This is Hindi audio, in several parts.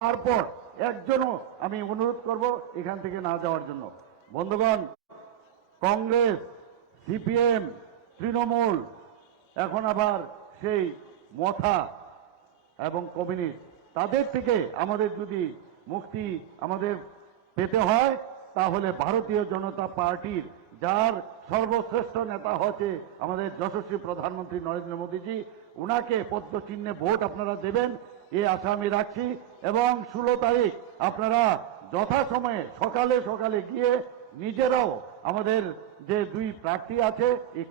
তারপর একজনও আমি অনুরোধ করব এখান থেকে না যাওয়ার জন্য। বন্ধুগণ, কংগ্রেস, সিপিএম, তৃণমূল, এখন আবার সেই মথা এবং কমিউনিস্ট, তাদের থেকে আমাদের যদি মুক্তি আমাদের পেতে হয় তাহলে ভারতীয় জনতা পার্টির যার সর্বশ্রেষ্ঠ নেতা হচ্ছে আমাদের যশস্বী প্রধানমন্ত্রী নরেন্দ্র মোদীজি, উনাকে পদ্ম চিহ্নে ভোট আপনারা দেবেন এই আশা আমি রাখছি। এবং 16 তারিখ আপনারা যথাসময়ে সকালে সকালে গিয়ে নিজেরাও আমাদের যে দুই প্রার্থী আছে এই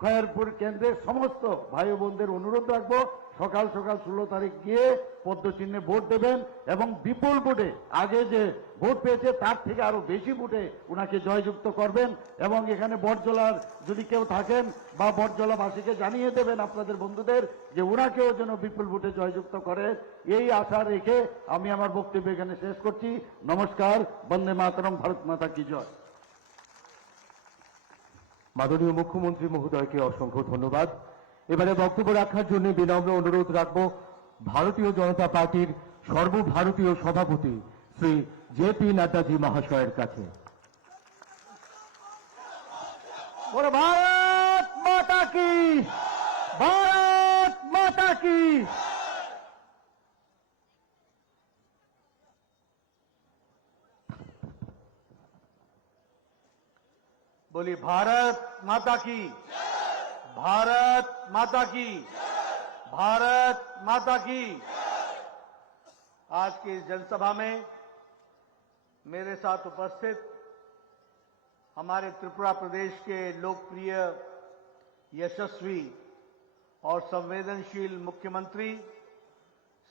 খয়েরপুর কেন্দ্রের সমস্ত ভাই বোনদের অনুরোধ রাখবো সকাল সকাল 16 তারিখ গিয়ে পদ্মচিহ্নে ভোট দেবেন এবং বিপুল ভোটে, আগে যে ভোট পেয়েছে তার থেকে আরো বেশি ভোটে উনাকে জয়যুক্ত করবেন। এবং এখানে বটজলার যদি কেউ থাকেন বা বটজলাবাসীকে জানিয়ে দেবেন আপনাদের বন্ধুদের যে উনাকেও যেন বিপুল ভোটে জয়যুক্ত করে, এই আশা রেখে আমি আমার বক্তব্য এখানে শেষ করছি। নমস্কার। বন্দে মাতরম। ভারত মাতা কি জয়। মাননীয় মুখ্যমন্ত্রী মহোদয়কে অসংখ্য ধন্যবাদ। এবারে বক্তব্য রাখার জন্য বিনম্র অনুরোধ রাখব ভারতীয় জনতা পার্টির সর্বভারতীয় সভাপতি শ্রী জে.পি. নাড্ডাজি মহাশয়ের কাছে। ভারত মাতা কি, ভারত মাতা কি। बोली भारत माता की, भारत माता की, भारत माता की। आज की इस जनसभा में मेरे साथ उपस्थित हमारे त्रिपुरा प्रदेश के लोकप्रिय, यशस्वी और संवेदनशील मुख्यमंत्री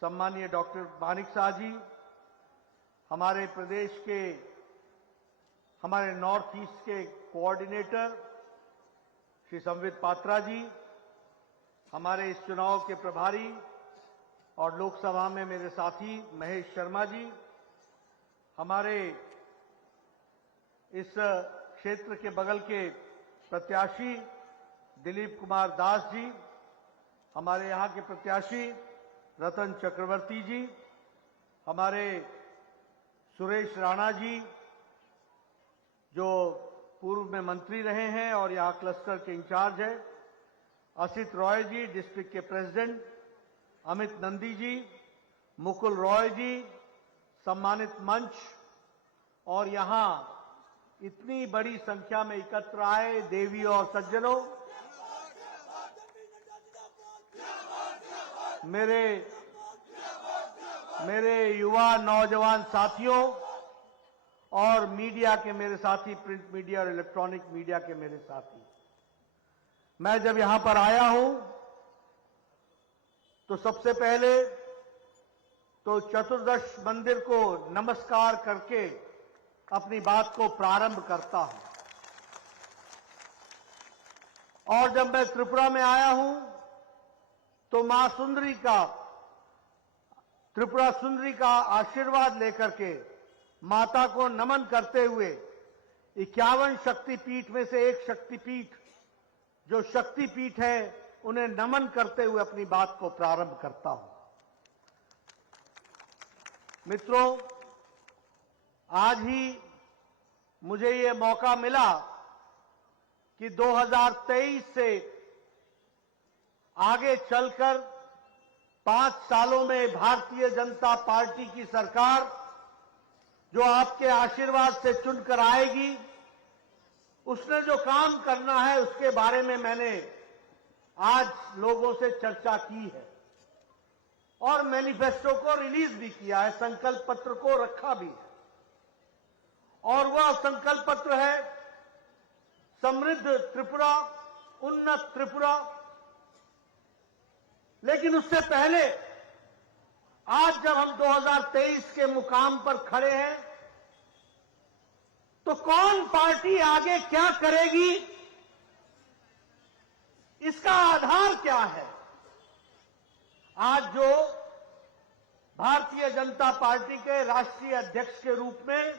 सम्मानीय डॉक्टर मानिक शाह जी, हमारे प्रदेश के, हमारे नॉर्थ ईस्ट के कोऑर्डिनेटर श्री संबित पात्रा जी, हमारे इस चुनाव के प्रभारी और लोकसभा में मेरे साथी महेश शर्मा जी, हमारे इस क्षेत्र के बगल के प्रत्याशी दिलीप कुमार दास जी, हमारे यहां के प्रत्याशी रतन चक्रवर्ती जी, हमारे सुरेश राणा जी जो पूर्व में मंत्री रहे हैं और यहां क्लस्टर के इंचार्ज है, असित रॉय जी डिस्ट्रिक्ट के प्रेसिडेंट, अमित नंदी जी, मुकुल रॉय जी, सम्मानित मंच और यहां इतनी बड़ी संख्या में एकत्र आए देवी और सज्जनों, मेरे युवा नौजवान साथियों और मीडिया के मेरे साथी, प्रिंट मीडिया और इलेक्ट्रॉनिक मीडिया के मेरे साथी, मैं जब यहां पर आया हूं तो सबसे पहले तो चतुर्दश मंदिर को नमस्कार करके अपनी बात को प्रारंभ करता हूं। और जब मैं त्रिपुरा में आया हूं तो मां सुंदरी का, त्रिपुरा सुंदरी का आशीर्वाद लेकर के माता को नमन करते हुए 51 शक्तिपीठ में से एक शक्तिपीठ जो शक्तिपीठ है उन्हें नमन करते हुए अपनी बात को प्रारंभ करता हूं। मित्रों, आज ही मुझे ये मौका मिला कि 2023 से आगे चलकर 5 सालों में भारतीय जनता पार्टी की सरकार जो आपके आशीर्वाद से चुनकर आएगी, उसने जो काम करना है उसके बारे में मैंने आज लोगों से चर्चा की है और मैनिफेस्टो को रिलीज भी किया है, संकल्प पत्र को रखा भी है। और वह संकल्प पत्र है समृद्ध त्रिपुरा, उन्नत त्रिपुरा। लेकिन उससे पहले आज जब हम 2023 के मुकाम पर खड़े हैं तो कौन पार्टी आगे क्या करेगी, इसका आधार क्या है। आज जो भारतीय जनता पार्टी के राष्ट्रीय अध्यक्ष के रूप में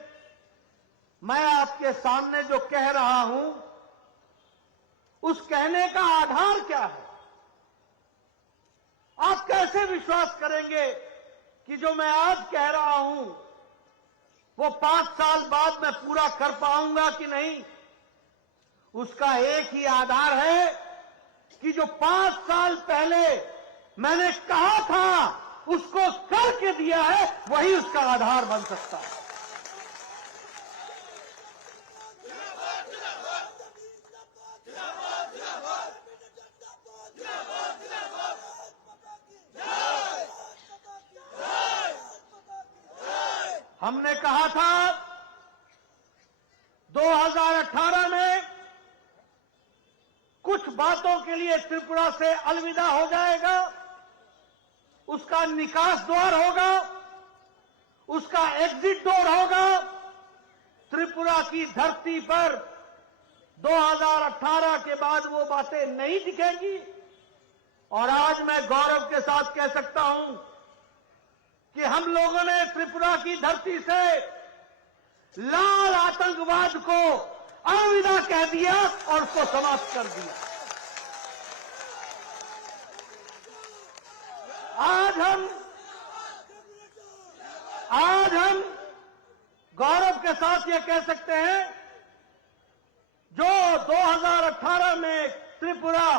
मैं आपके सामने जो कह रहा हूं, उस कहने का आधार क्या है। आप कैसे विश्वास करेंगे कि जो मैं आज कह रहा हूं वो 5 साल बाद मैं पूरा कर पाऊंगा कि नहीं, उसका एक ही आधार है कि जो 5 साल पहले मैंने कहा था उसको करके दिया है, वही उसका आधार बन सकता है। हमने कहा था 2018 में कुछ बातों के लिए त्रिपुरा से अलविदा हो जाएगा, उसका निकास द्वार होगा, उसका एग्जिट डोर होगा। त्रिपुरा की धरती पर 2018 के बाद वो बातें नहीं दिखेंगी। और आज मैं गौरव के साथ कह सकता हूं कि हम लोगों ने त्रिपुरा की धरती से लाल आतंकवाद को अलविदा कह दिया और उसको समाप्त कर दिया। आज हम गौरव के साथ ये कह सकते हैं, जो 2018 में त्रिपुरा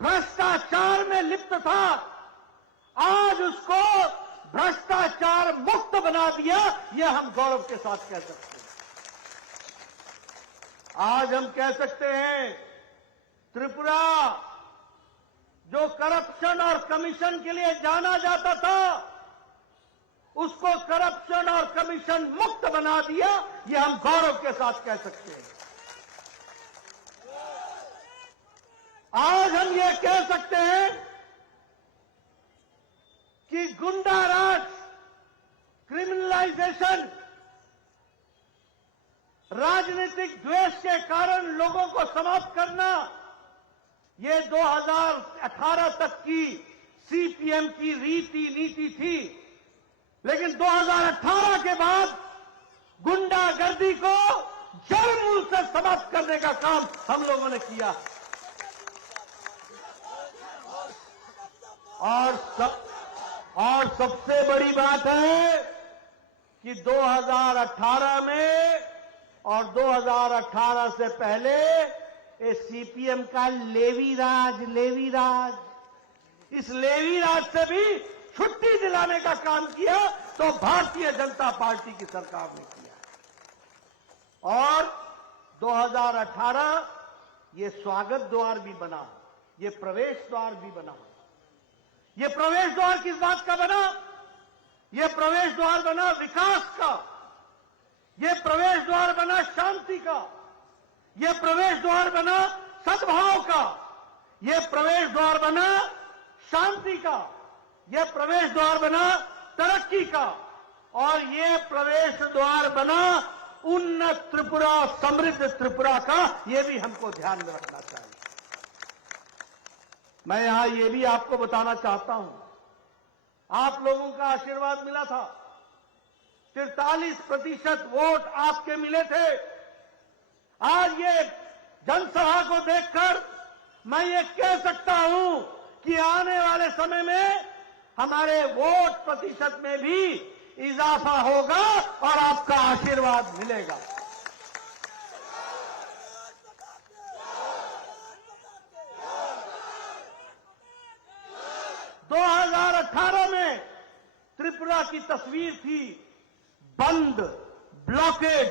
भ्रष्टाचार में लिप्त था, आज उसको भ्रष्टाचार मुक्त बना दिया, यह हम गौरव के साथ कह सकते हैं। आज हम कह सकते हैं त्रिपुरा जो करप्शन और कमीशन के लिए जाना जाता था, उसको करप्शन और कमीशन मुक्त बना दिया, यह हम गौरव के साथ कह सकते हैं। आज हम ये कह सकते हैं कि गुंडा राज, क्रिमिनलाइजेशन, राजनीतिक द्वेष के कारण लोगों को समाप्त करना, ये 2018 तक की सीपीएम की रीति नीति थी। लेकिन 2018 के बाद गुंडागर्दी को जड़ मूल से समाप्त करने का काम हम लोगों ने किया। और सबसे बड़ी बात है कि 2018 में और 2018 से पहले ये सीपीएम का लेवी राज, इस लेवी राज से भी छुट्टी दिलाने का काम किया तो भारतीय जनता पार्टी की सरकार ने किया। और 2018 ये स्वागत द्वार भी बना, ये प्रवेश द्वार भी बना। ये प्रवेश द्वार किस बात का बना? ये प्रवेश द्वार बना विकास का, ये प्रवेश द्वार बना शांति का, ये प्रवेश द्वार बना सद्भाव का, ये प्रवेश द्वार बना शांति का, ये प्रवेश द्वार बना तरक्की का, और ये प्रवेश द्वार बना उन्नत त्रिपुरा, समृद्ध त्रिपुरा का। ये भी हमको ध्यान में रखना चाहिए। मैं यहां ये भी आपको बताना चाहता हूं, आप लोगों का आशीर्वाद मिला था, 43% वोट आपके मिले थे। आज ये जनसभा को देखकर मैं ये कह सकता हूं कि आने वाले समय में हमारे वोट प्रतिशत में भी इजाफा होगा और आपका आशीर्वाद मिलेगा। दो 2018 में त्रिपुरा की तस्वीर थी बंद, ब्लॉकेड,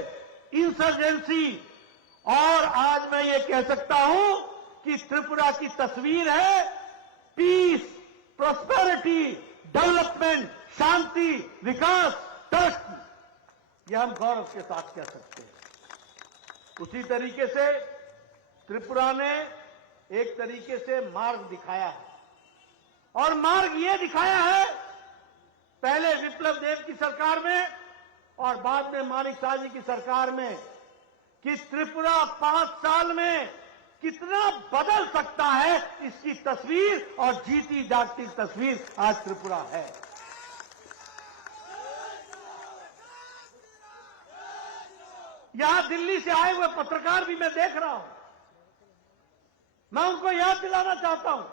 इंसर्जेंसी, और आज मैं ये कह सकता हूं कि त्रिपुरा की तस्वीर है पीस, प्रॉस्पेरिटी, डेवलपमेंट, शांति, विकास, तरक्की। यह हम गौरव के साथ कह सकते हैं। उसी तरीके से त्रिपुरा ने एक तरीके से मार्ग दिखाया है, और मार्ग ये दिखाया है पहले विप्लव देव की सरकार में और बाद में मानिक शाह जी की सरकार में, कि त्रिपुरा 5 साल में कितना बदल सकता है, इसकी तस्वीर और जीती जागती तस्वीर आज त्रिपुरा है। यहां दिल्ली से आए हुए पत्रकार भी मैं देख रहा हूं, मैं उनको याद दिलाना चाहता हूं,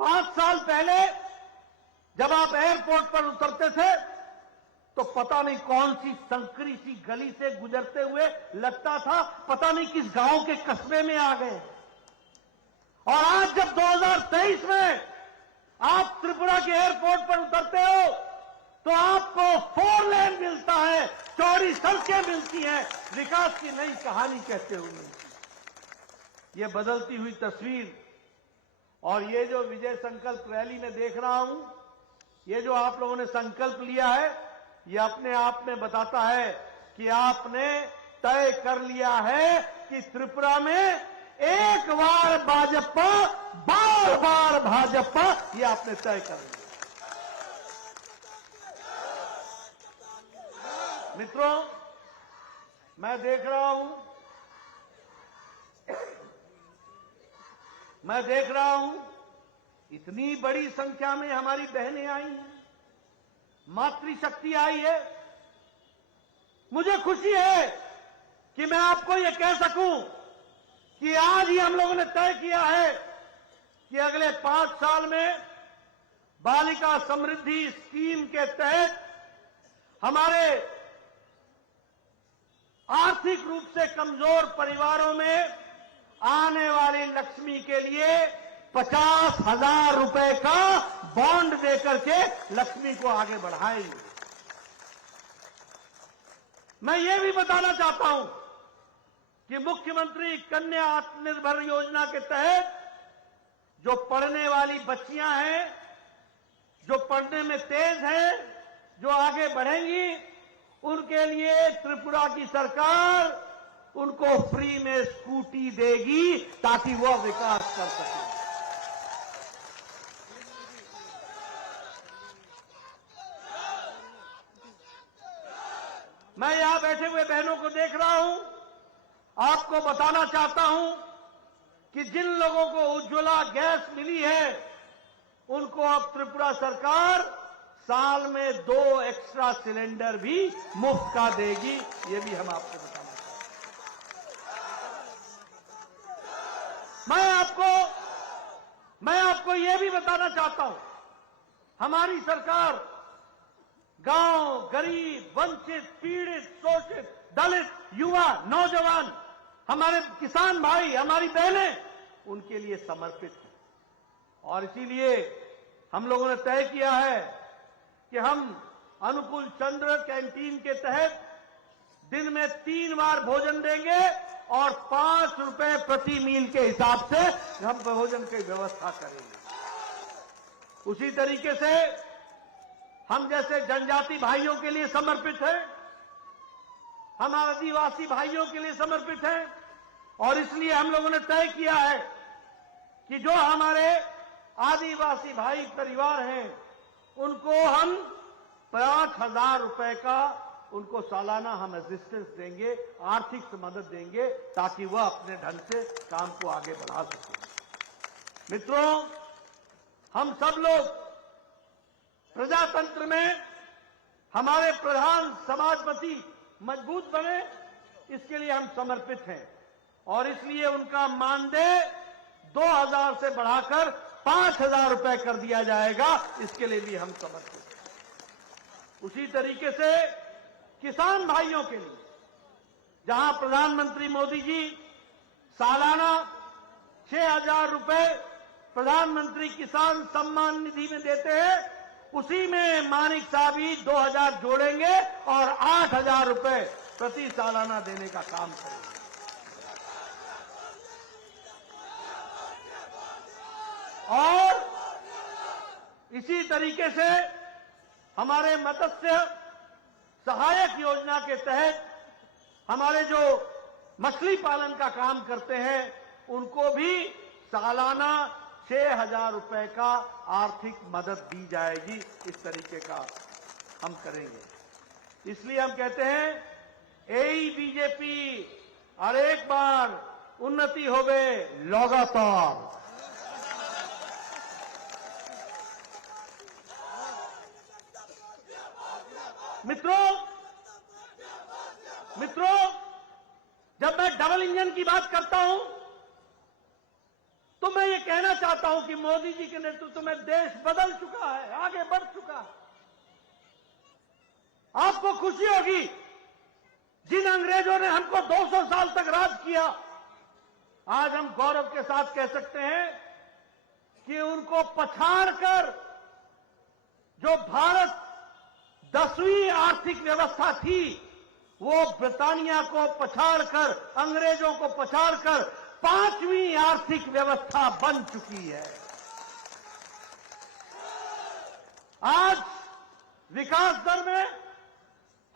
5 साल पहले जब आप एयरपोर्ट पर उतरते थे तो पता नहीं कौन सी संकरी सी गली से गुजरते हुए लगता था पता नहीं किस गांव के कस्बे में आ गए। और आज जब 2023 में आप त्रिपुरा के एयरपोर्ट पर उतरते हो तो आपको 4 लेन मिलता है, चौड़ी सड़कें मिलती हैं, विकास की नई कहानी कहते हुए मिलती है। ये बदलती हुई तस्वीर और ये जो विजय संकल्प रैली में देख रहा हूं, ये जो आप लोगों ने संकल्प लिया है, ये अपने आप में बताता है कि आपने तय कर लिया है कि त्रिपुरा में एक बार भाजपा, बार बार भाजपा, ये आपने तय कर लिया। मित्रों, मैं देख रहा हूं इतनी बड़ी संख्या में हमारी बहनें आई हैं, मातृशक्ति आई है। मुझे खुशी है कि मैं आपको यह कह सकूं कि आज ही हम लोगों ने तय किया है कि अगले 5 साल में बालिका समृद्धि स्कीम के तहत हमारे आर्थिक रूप से कमजोर परिवारों में आने वाली लक्ष्मी के लिए 50,000 रुपए का बॉन्ड देकर के लक्ष्मी को आगे बढ़ाएंगे। मैं ये भी बताना चाहता हूं कि मुख्यमंत्री कन्या आत्मनिर्भर योजना के तहत जो पढ़ने वाली बच्चियां हैं, जो पढ़ने में तेज हैं, जो आगे बढ़ेंगी, उनके लिए त्रिपुरा की सरकार उनको फ्री में स्कूटी देगी ताकि वो विकास कर सके। मैं यहां बैठे हुए बहनों को देख रहा हूं, आपको बताना चाहता हूं कि जिन लोगों को उज्ज्वला गैस मिली है उनको अब त्रिपुरा सरकार साल में 2 एक्स्ट्रा सिलेंडर भी मुफ्त का देगी। ये भी हम आपको बताना चाहते हैं। मैं आपको ये भी बताना चाहता हूं, हमारी सरकार गांव, गरीब, वंचित, पीड़ित, शोषित, दलित, युवा, नौजवान, हमारे किसान भाई, हमारी बहनें, उनके लिए समर्पित है। और इसीलिए हम लोगों ने तय किया है कि हम अनुकूल चंद्र कैंटीन के तहत दिन में 3 बार भोजन देंगे और 5 रुपए प्रति मील के हिसाब से हम भोजन की व्यवस्था करेंगे। उसी तरीके से हम जैसे जनजाति भाइयों के लिए समर्पित हैं, हम आदिवासी भाइयों के लिए समर्पित हैं। और इसलिए हम लोगों ने तय किया है कि जो हमारे आदिवासी भाई परिवार हैं उनको हम 5,000 रुपए का उनको सालाना हम असिस्टेंस देंगे, आर्थिक मदद देंगे ताकि वह अपने ढंग से काम को आगे बढ़ा सके। मित्रों, हम सब लोग प्रजातंत्र में हमारे प्रधान समाजपति मजबूत बने, इसके लिए हम समर्पित हैं। और इसलिए उनका मानदेय 2,000 से बढ़ाकर 5,000 रुपए कर दिया जाएगा, इसके लिए भी हम समर्पित हैं। उसी तरीके से किसान भाइयों के लिए जहां प्रधानमंत्री मोदी जी सालाना 6,000 रुपए प्रधानमंत्री किसान सम्मान निधि में देते हैं, उसी में मानिक साहब ही 2,000 जोड़ेंगे और 8,000 रुपए प्रति सालाना देने का काम करेंगे। और इसी तरीके से हमारे मत्स्य सहायक योजना के तहत हमारे जो मछली पालन का काम करते हैं उनको भी सालाना 6,000 रुपए का आर्थिक मदद दी जाएगी। इस तरीके का हम करेंगे। इसलिए हम कहते हैं यही बीजेपी और एक बार उन्नति होवे लगातार। मित्रों, जब मैं डबल इंजन की बात करता हूं तो मैं ये कहना चाहता हूं कि मोदी जी के नेतृत्व में देश बदल चुका है, आगे बढ़ चुका है। आपको खुशी होगी, जिन अंग्रेजों ने हमको 200 साल तक राज किया, आज हम गौरव के साथ कह सकते हैं कि उनको पछाड़कर जो भारत 10वीं आर्थिक व्यवस्था थी, वो ब्रिटानिया को पछाड़कर, अंग्रेजों को पछाड़कर 5वीं आर्थिक व्यवस्था बन चुकी है। आज विकास दर में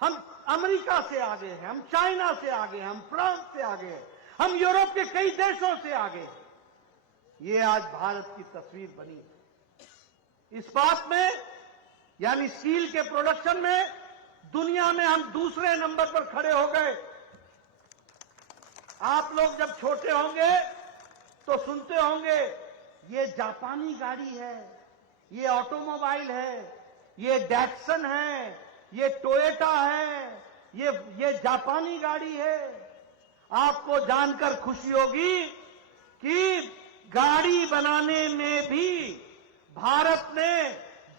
हम अमेरिका से आगे हैं, हम चाइना से आगे हैं, हम फ्रांस से आगे हैं, हम यूरोप के कई देशों से आगे हैं। ये आज भारत की तस्वीर बनी है। इस बात में, यानी स्टील के प्रोडक्शन में दुनिया में हम दूसरे नंबर पर खड़े हो गए। आप लोग जब छोटे होंगे तो सुनते होंगे, ये जापानी गाड़ी है, ये ऑटोमोबाइल है, ये डैटसन है, ये टोयोटा है, ये जापानी गाड़ी है। आपको जानकर खुशी होगी कि गाड़ी बनाने में भी भारत ने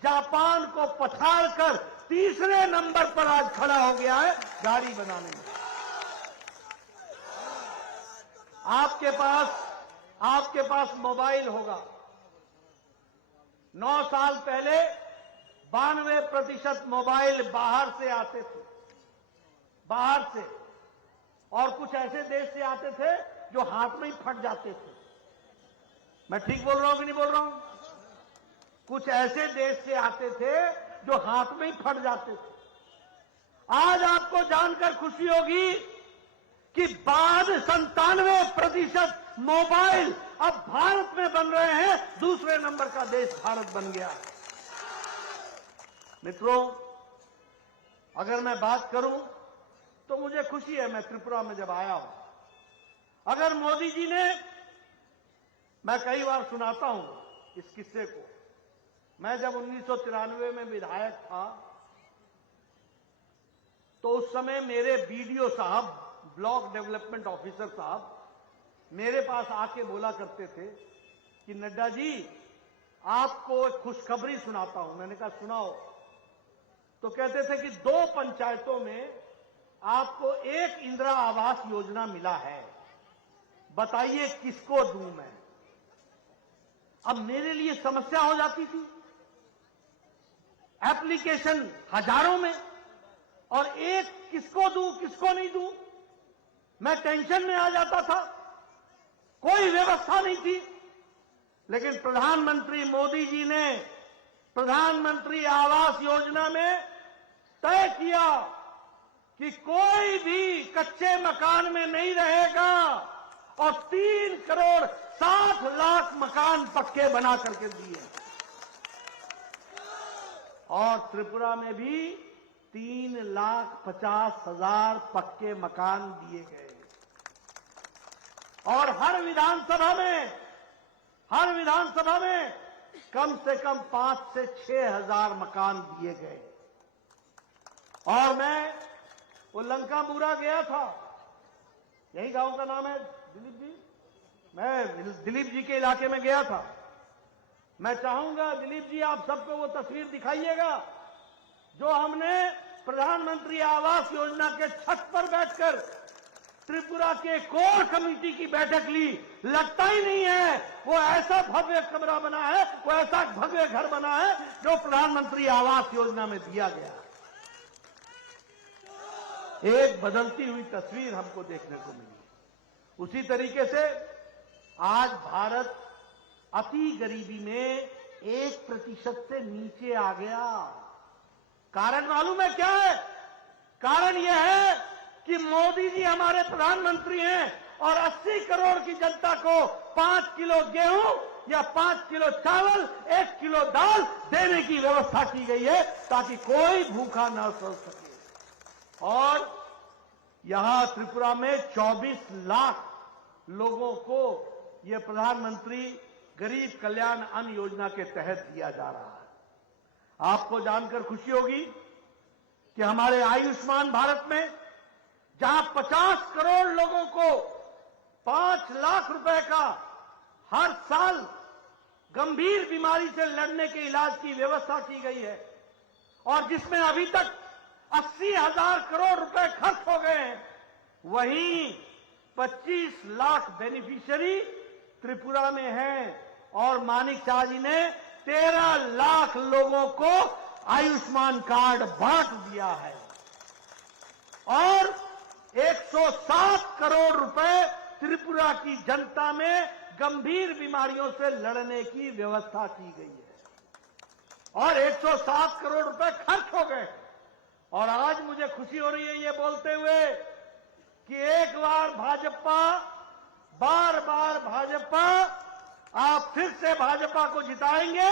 जापान को पछाड़कर तीसरे नंबर पर आज खड़ा हो गया है गाड़ी बनाने में। आपके पास मोबाइल होगा। 9 साल पहले 92% मोबाइल बाहर से आते थे, बाहर से, और कुछ ऐसे देश से आते थे जो हाथ में ही फट जाते थे। मैं ठीक बोल रहा हूं कि नहीं बोल रहा हूं? कुछ ऐसे देश से आते थे जो हाथ में ही फट जाते थे। आज आपको जानकर खुशी होगी कि 97% मोबाइल अब भारत में बन रहे हैं। दूसरे नंबर का देश भारत बन गया। मित्रों, अगर मैं बात करूं तो मुझे खुशी है, मैं त्रिपुरा में जब आया हूं, अगर मोदी जी ने, मैं कई बार सुनाता हूं इस किस्से को, मैं जब 1993 में विधायक था तो उस समय मेरे बीडीओ साहब, ब्लॉक डेवलपमेंट ऑफिसर साहब, मेरे पास आके बोला करते थे कि नड्डा जी, आपको एक खुशखबरी सुनाता हूं। मैंने कहा सुनाओ। तो कहते थे कि 2 पंचायतों में आपको एक इंदिरा आवास योजना मिला है, बताइए किसको दूं मैं। अब मेरे लिए समस्या हो जाती थी, एप्लीकेशन हजारों में, और एक किसको दूं किसको नहीं दूं, मैं टेंशन में आ जाता था। कोई व्यवस्था नहीं थी। लेकिन प्रधानमंत्री मोदी जी ने प्रधानमंत्री आवास योजना में तय किया कि कोई भी कच्चे मकान में नहीं रहेगा, और 3 करोड़ 60 लाख मकान पक्के बना करके दिए। और त्रिपुरा में भी 3,50,000 पक्के मकान दिए गए। और हर विधानसभा में कम से कम 5 से 6 हजार मकान दिए गए। और मैं वो लंकापुरा गया था, यही गांव का नाम है दिलीप जी, मैं दिलीप जी के इलाके में गया था। मैं चाहूंगा दिलीप जी आप सबको वो तस्वीर दिखाइएगा जो हमने प्रधानमंत्री आवास योजना के छत पर बैठकर त्रिपुरा के कोर कमेटी की बैठक ली। लगता ही नहीं है वो ऐसा भव्य कमरा बना है, वो ऐसा भव्य घर बना है जो प्रधानमंत्री आवास योजना में दिया गया। एक बदलती हुई तस्वीर हमको देखने को मिली। उसी तरीके से आज भारत अति गरीबी में 1% से नीचे आ गया। कारण मालूम है क्या है? कारण यह है कि मोदी जी हमारे प्रधानमंत्री हैं और 80 करोड़ की जनता को 5 किलो गेहूं या 5 किलो चावल, 1 किलो दाल देने की व्यवस्था की गई है ताकि कोई भूखा न सो सके। और यहां त्रिपुरा में 24 लाख लोगों को यह प्रधानमंत्री गरीब कल्याण अन्न योजना के तहत दिया जा रहा है। आपको जानकर खुशी होगी कि हमारे आयुष्मान भारत में जहां 50 करोड़ लोगों को 5 लाख रुपए का हर साल गंभीर बीमारी से लड़ने के इलाज की व्यवस्था की गई है और जिसमें अभी तक 80,000 करोड़ रुपए खर्च हो गए हैं, वहीं 25 लाख बेनिफिशियरी त्रिपुरा में हैं और मानिक शाह जी ने 13 लाख लोगों को आयुष्मान कार्ड बांट दिया है और 107 करोड़ रुपए त्रिपुरा की जनता में गंभीर बीमारियों से लड़ने की व्यवस्था की गई है और 107 करोड़ रुपए खर्च हो गए। और आज मुझे खुशी हो रही है ये बोलते हुए कि एक बार भाजपा, बार बार भाजपा, आप फिर से भाजपा को जिताएंगे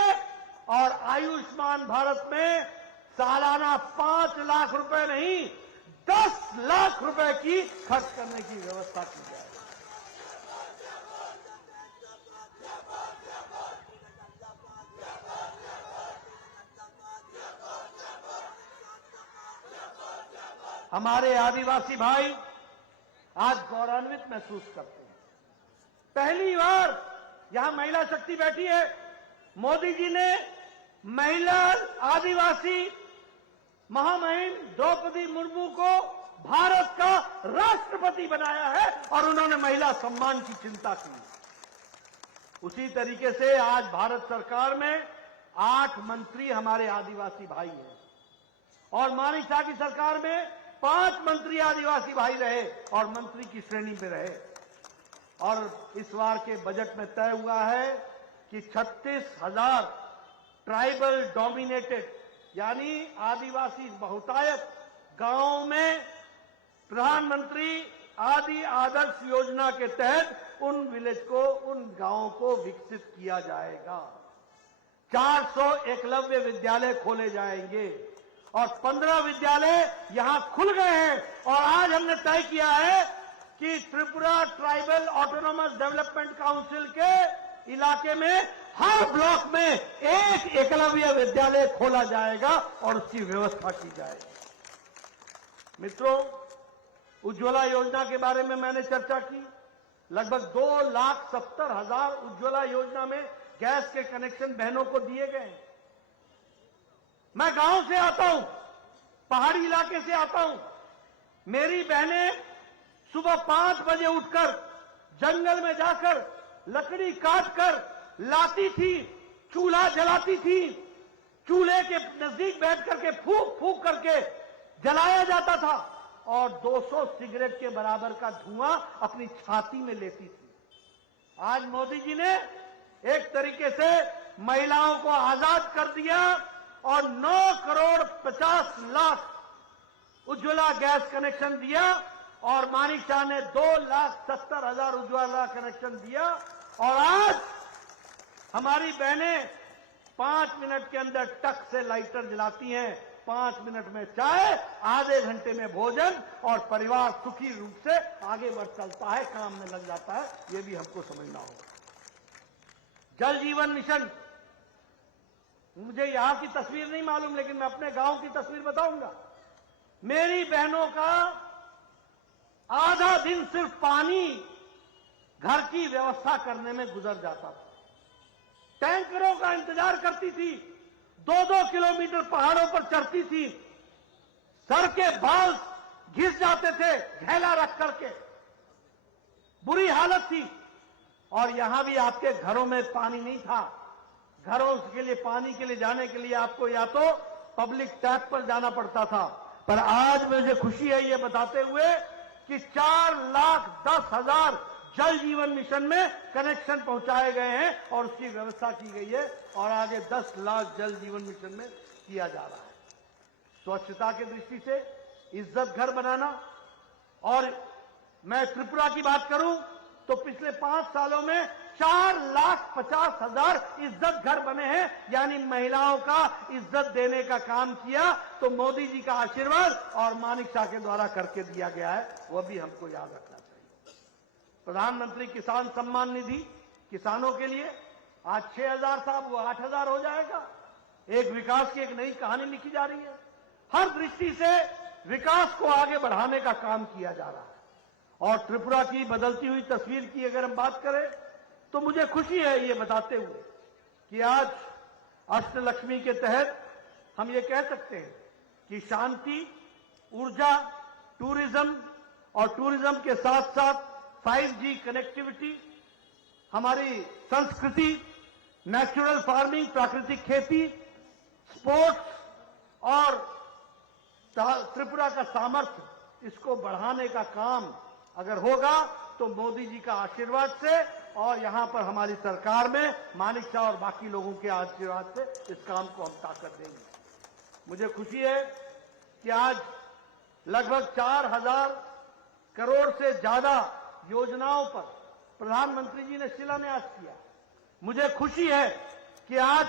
और आयुष्मान भारत में सालाना 5 लाख रुपए नहीं 10 लाख रुपए की खर्च करने की व्यवस्था की जाएगी। हमारे आदिवासी भाई आज गौरवान्वित महसूस करते हैं। पहली बार यहां महिला शक्ति बैठी है। मोदी जी ने महिला आदिवासी महामहिम द्रौपदी मुर्मू को भारत का राष्ट्रपति बनाया है और उन्होंने महिला सम्मान की चिंता की। उसी तरीके से आज भारत सरकार में 8 मंत्री हमारे आदिवासी भाई हैं और मानिक शाह की सरकार में 5 मंत्री आदिवासी भाई रहे और मंत्री की श्रेणी में रहे। और इस बार के बजट में तय हुआ है कि 36,000 ट्राइबल डोमिनेटेड यानी आदिवासी बहुतायत गांवों में प्रधानमंत्री आदि आदर्श योजना के तहत उन विलेज को, उन गांवों को विकसित किया जाएगा। 400 एकलव्य विद्यालय खोले जाएंगे और 15 विद्यालय यहां खुल गए हैं और आज हमने तय किया है कि Tripura tribal autonomous development council के इलाके में हर ब्लॉक में एक एकलव्य विद्यालय खोला जाएगा और उसकी व्यवस्था की जाएगी। मित्रों, उज्ज्वला योजना के बारे में मैंने चर्चा की। लगभग 2,70,000 उज्ज्वला योजना में गैस के कनेक्शन बहनों को दिए गए। मैं गांव से आता हूं, पहाड़ी इलाके से आता हूं। मेरी बहनें सुबह 5 बजे उठकर जंगल में जाकर लकड़ी काटकर लाती थी, चूल्हा जलाती थी। चूल्हे के नजदीक बैठ करके फूंक फूंक करके जलाया जाता था और 200 सिगरेट के बराबर का धुआं अपनी छाती में लेती थी। आज मोदी जी ने एक तरीके से महिलाओं को आजाद कर दिया और 9 करोड़ 50 लाख उज्ज्वला गैस कनेक्शन दिया और मानिक शाह ने 2,70,000 उज्ज्वला कनेक्शन दिया। और आज हमारी बहनें 5 मिनट के अंदर टक से लाइटर जलाती हैं, 5 मिनट में चाय, आधे घंटे में भोजन और परिवार सुखी रूप से आगे बढ़ चलता है, काम में लग जाता है। ये भी हमको समझना होगा। जल जीवन मिशन, मुझे यहां की तस्वीर नहीं मालूम लेकिन मैं अपने गांव की तस्वीर बताऊंगा। मेरी बहनों का आधा दिन सिर्फ पानी घर की व्यवस्था करने में गुजर जाता था। टैंकरों का इंतजार करती थी, 2-2 किलोमीटर पहाड़ों पर चढ़ती थी, सर के बाल घिस जाते थे झेला रख करके, बुरी हालत थी। और यहां भी आपके घरों में पानी नहीं था। घरों के लिए पानी के लिए जाने के लिए आपको या तो पब्लिक टैप पर जाना पड़ता था। पर आज मुझे खुशी है ये बताते हुए कि 4,10,000 जल जीवन मिशन में कनेक्शन पहुंचाए गए हैं और उसकी व्यवस्था की गई है और आगे 10 लाख जल जीवन मिशन में किया जा रहा है। स्वच्छता की दृष्टि से इज्जत घर बनाना, और मैं त्रिपुरा की बात करूं तो पिछले 5 सालों में 4,50,000 इज्जत घर बने हैं, यानी महिलाओं का इज्जत देने का काम किया। तो मोदी जी का आशीर्वाद और मानिक शाह के द्वारा करके दिया गया है, वह भी हमको याद रखना चाहिए। प्रधानमंत्री किसान सम्मान निधि किसानों के लिए आज 6,000 था, वो 8,000 हो जाएगा। एक विकास की एक नई कहानी लिखी जा रही है। हर दृष्टि से विकास को आगे बढ़ाने का काम किया जा रहा है। और त्रिपुरा की बदलती हुई तस्वीर की अगर हम बात करें तो मुझे खुशी है ये बताते हुए कि आज अष्टलक्ष्मी के तहत हम ये कह सकते हैं कि शांति, ऊर्जा, टूरिज्म और टूरिज्म के साथ साथ 5G कनेक्टिविटी, हमारी संस्कृति, नेचुरल फार्मिंग, प्राकृतिक खेती, स्पोर्ट्स और त्रिपुरा का सामर्थ्य, इसको बढ़ाने का काम अगर होगा तो मोदी जी का आशीर्वाद से और यहां पर हमारी सरकार में मानिक शाह और बाकी लोगों के आशीर्वाद से इस काम को हम ताकत देंगे। मुझे खुशी है कि आज लगभग 4,000 करोड़ से ज्यादा योजनाओं पर प्रधानमंत्री जी ने शिलान्यास किया। मुझे खुशी है कि आज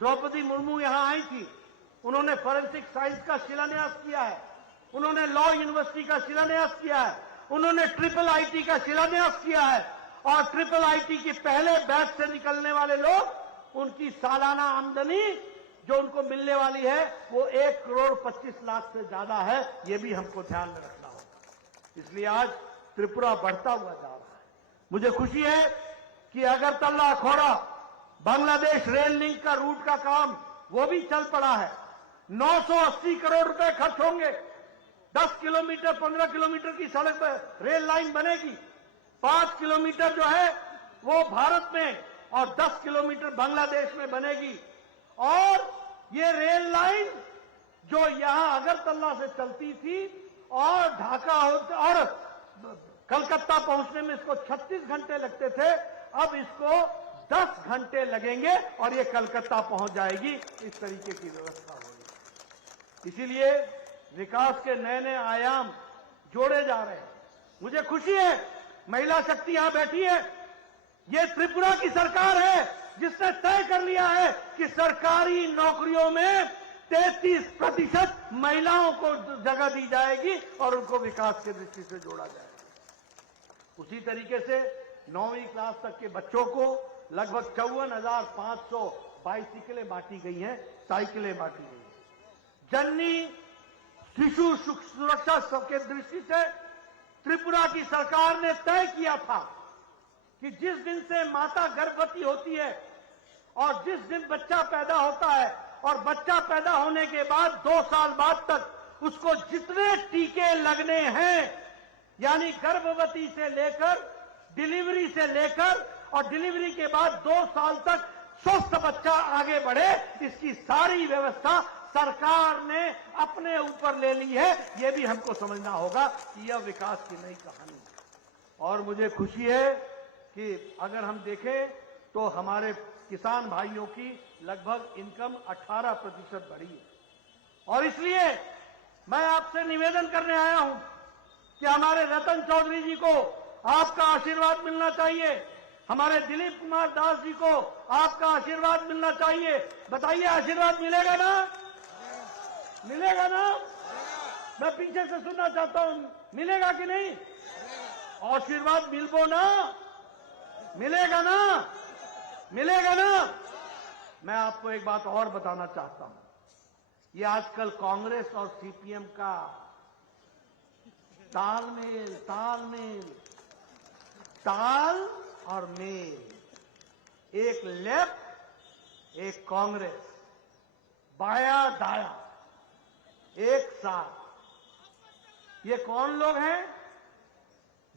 द्रौपदी मुर्मू यहां आई थी, उन्होंने फॉरेंसिक साइंस का शिलान्यास किया है, उन्होंने लॉ यूनिवर्सिटी का शिलान्यास किया है, उन्होंने ट्रिपल आईटी का शिलान्यास किया है और ट्रिपल आईटी के पहले बैच से निकलने वाले लोग, उनकी सालाना आमदनी जो उनको मिलने वाली है वो 1,25,00,000 से ज्यादा है। ये भी हमको ध्यान में रखना होगा। इसलिए आज त्रिपुरा बढ़ता हुआ जा रहा है। मुझे खुशी है कि अगरतला अखौरा बांग्लादेश रेल लिंक का रूट का काम वो भी चल पड़ा है। 980 करोड़ रुपए खर्च होंगे। 10 किलोमीटर 15 किलोमीटर की सड़क पर रेल लाइन बनेगी। 5 किलोमीटर जो है वो भारत में और 10 किलोमीटर बांग्लादेश में बनेगी। और ये रेल लाइन जो यहां अगरतला से चलती थी और ढाका और कलकत्ता पहुंचने में इसको 36 घंटे लगते थे, अब इसको 10 घंटे लगेंगे और ये कलकत्ता पहुंच जाएगी। इस तरीके की व्यवस्था होगी। इसीलिए विकास के नए नए आयाम जोड़े जा रहे हैं। मुझे खुशी है महिला शक्ति यहां बैठी है। ये त्रिपुरा की सरकार है जिसने तय कर लिया है कि सरकारी नौकरियों में 33% महिलाओं को जगह दी जाएगी और उनको विकास की दृष्टि से जोड़ा जाएगा। उसी तरीके से 9वीं क्लास तक के बच्चों को लगभग 54,500 बाइसिकलें बांटी गई हैं, साइकिलें बांटी गई हैं। जननी शिशु सुरक्षा के दृष्टि से त्रिपुरा की सरकार ने तय किया था कि जिस दिन से माता गर्भवती होती है और जिस दिन बच्चा पैदा होता है और बच्चा पैदा होने के बाद 2 साल बाद तक उसको जितने टीके लगने हैं, यानी गर्भवती से लेकर डिलीवरी से लेकर और डिलीवरी के बाद 2 साल तक स्वस्थ बच्चा आगे बढ़े, इसकी सारी व्यवस्था सरकार ने अपने ऊपर ले ली है। यह भी हमको समझना होगा कि यह विकास की नई कहानी है। और मुझे खुशी है कि अगर हम देखें तो हमारे किसान भाइयों की लगभग इनकम 18% बढ़ी है। और इसलिए मैं आपसे निवेदन करने आया हूं कि हमारे रतन चौधरी जी को आपका आशीर्वाद मिलना चाहिए, हमारे दिलीप कुमार दास जी को आपका आशीर्वाद मिलना चाहिए। बताइए आशीर्वाद मिलेगा ना? मिलेगा ना? मैं पीछे से सुनना चाहता हूं, मिलेगा कि नहीं? आशीर्वाद मिलबो ना? मिलेगा ना? मिलेगा ना? मैं आपको एक बात और बताना चाहता हूं। ये आजकल कांग्रेस और सीपीएम का तालमेल, ताल और मेल, एक लेफ्ट एक कांग्रेस, बाया दाया एक साथ। ये कौन लोग हैं?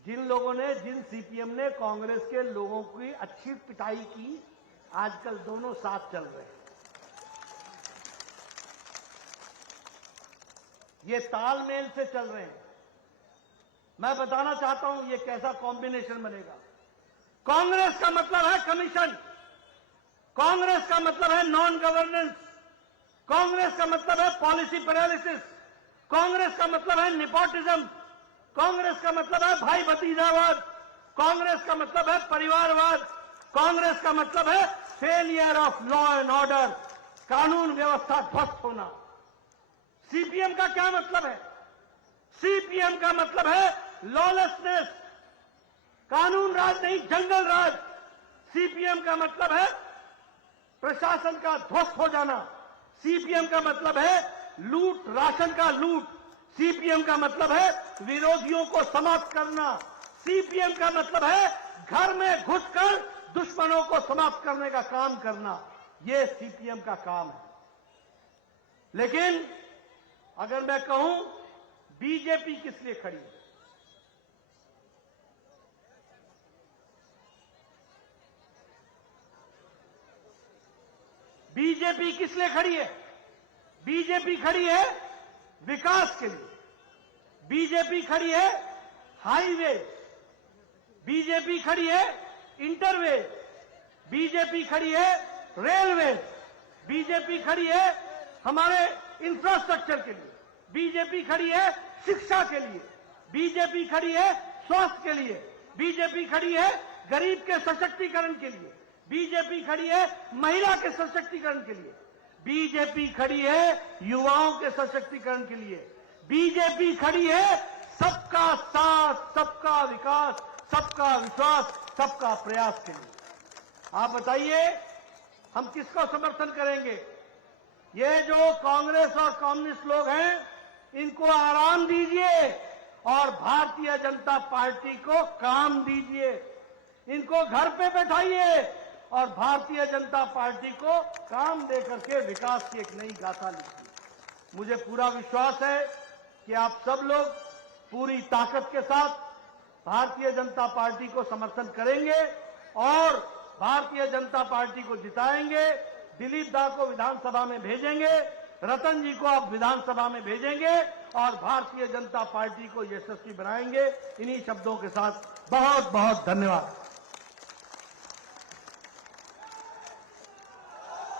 जिन लोगों ने, जिन सीपीएम ने कांग्रेस के लोगों की अच्छी पिटाई की, आजकल दोनों साथ चल रहे हैं। ये तालमेल से चल रहे हैं। मैं बताना चाहता हूं ये कैसा कॉम्बिनेशन बनेगा। कांग्रेस का मतलब है कमीशन, कांग्रेस का मतलब है नॉन गवर्नेंस, कांग्रेस का मतलब है पॉलिसी पैरालिसिस, कांग्रेस का मतलब है निपोटिज्म, कांग्रेस का मतलब है भाई भतीजावाद, कांग्रेस का मतलब है परिवारवाद, कांग्रेस का मतलब है failure of law and order, कानून व्यवस्था ध्वस्त होना। सीपीएम का क्या मतलब है? सीपीएम का मतलब है लॉलेसनेस, कानून राज नहीं जंगल राज। सीपीएम का मतलब है प्रशासन का ध्वस्त हो जाना। सीपीएम का मतलब है लूट, राशन का लूट। सीपीएम का मतलब है विरोधियों को समाप्त करना। सीपीएम का मतलब है घर में घुसकर दुश्मनों को समाप्त करने का काम करना, ये सीपीएम का काम है। लेकिन अगर मैं कहूं बीजेपी किस लिए खड़ी है, बीजेपी किस लिए खड़ी है? बीजेपी खड़ी है विकास के लिए, बीजेपी खड़ी है हाईवे, बीजेपी खड़ी है इंटरवे, बीजेपी खड़ी है रेलवे, बीजेपी खड़ी है हमारे इंफ्रास्ट्रक्चर के लिए, बीजेपी खड़ी है शिक्षा के लिए, बीजेपी खड़ी है स्वास्थ्य के लिए, बीजेपी खड़ी है गरीब के सशक्तिकरण के लिए, बीजेपी खड़ी है महिला के सशक्तिकरण के लिए, बीजेपी खड़ी है युवाओं के सशक्तिकरण के लिए, बीजेपी खड़ी है सबका साथ, सबका विकास, सबका विश्वास, सबका प्रयास के लिए। आप बताइए हम किसको समर्थन करेंगे? ये जो कांग्रेस और कम्युनिस्ट लोग हैं, इनको आराम दीजिए और भारतीय जनता पार्टी को काम दीजिए, इनको घर पे बैठाइए और भारतीय जनता पार्टी को काम देकर के विकास की एक नई गाथा लिखिए। मुझे पूरा विश्वास है कि आप सब लोग पूरी ताकत के साथ भारतीय जनता पार्टी को समर्थन करेंगे और भारतीय जनता पार्टी को जिताएंगे। दिलीप दा को विधानसभा में भेजेंगे, रतन जी को आप विधानसभा में भेजेंगे और भारतीय जनता पार्टी को यशस्वी बनाएंगे। इन्हीं शब्दों के साथ बहुत बहुत धन्यवाद।